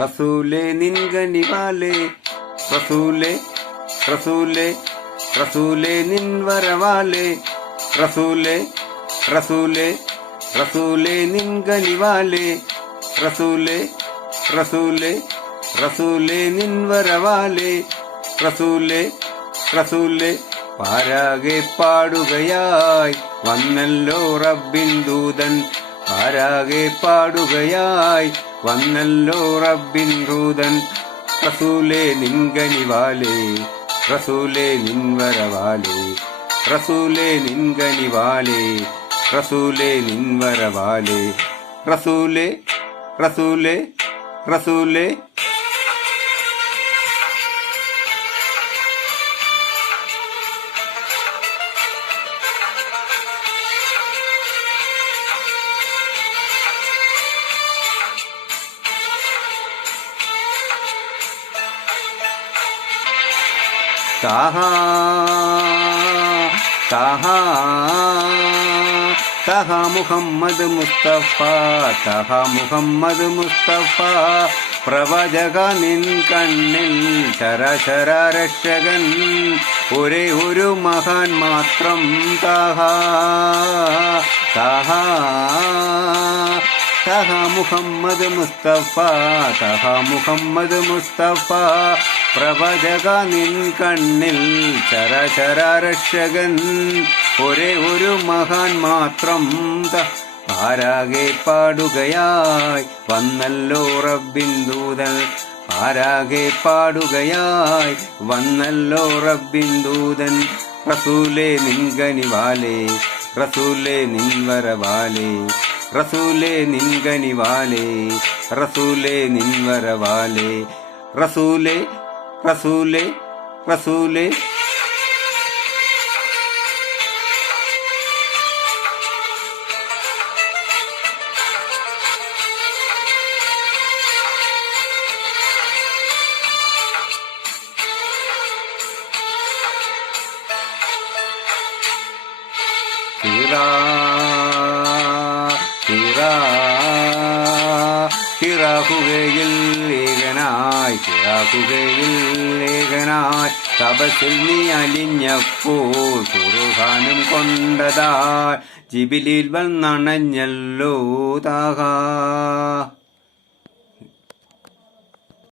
റസൂലേ നിൻകനിവാലേ റസൂലേ റസൂലേ റസൂലേ നിൻവരവാലേ റസൂലേ റസൂലേ റസൂലേ നിൻകനിവാലേ റസൂലേ റസൂലേ റസൂലേ നിൻവരവാലേ റസൂലേ റസൂലേ പാരാകെ പാടുകയായി വന്നല്ലോ റബ്ബിൻ ദൂതൻ പാരാകെ പാടുകയായി വന്നല്ലോ റബ്ബിൻ ദൂതൻ റസൂലേ നിൻകനിവാലേ റസൂലേ നിൻവരവാലേ റസൂലേ നിൻകനിവാലേ റസൂലേ നിൻവരവാലേ റസൂലേ റസൂലേ റസൂലേ താഹാ താഹാ താഹാ മുഹമ്മദ് മുസ്തഫ താഹാ മുഹമ്മദ് മുസ്തഫ പ്രവചക നിൻ കണ്ണിൽ ചരാചര രക്ഷകൻ ഒരേ ഒരു മഹാൻ മാത്രം താഹാ താഹാ താഹാ മുഹമ്മദ് മുസ്തഫ താഹാ മുഹമ്മദ് മുസ്തഫ പ്രവചക നിൻ കണ്ണിൽ ചരാചര രക്ഷകൻ ഒരേ ഒരു മഹാൻ മാത്രം പാരാകെ പാടുകയായി വന്നല്ലോ റബ്ബിൻ ദൂതൻ പാരാകെ പാടുകയായി വന്നല്ലോ റബ്ബിൻ ദൂതൻ റസൂലേ നിൻകനിവാലേ റസൂലേ നിൻവരവാലേ റസൂലേ നിൻകനിവാലേ റസൂലേ നിൻവരവാലേ റസൂലേ റസൂലേ റസൂലേ ഹിറാകുകയിൽ ഏകനായി ഹിറാകുകയിൽ ഏകനായി തപസിൽ നീ അലിഞ്ഞപ്പോൾ ഖുർആനും കൊണ്ടതായി ജിബിലിൽ വന്നണഞ്ഞല്ലോ താഹാ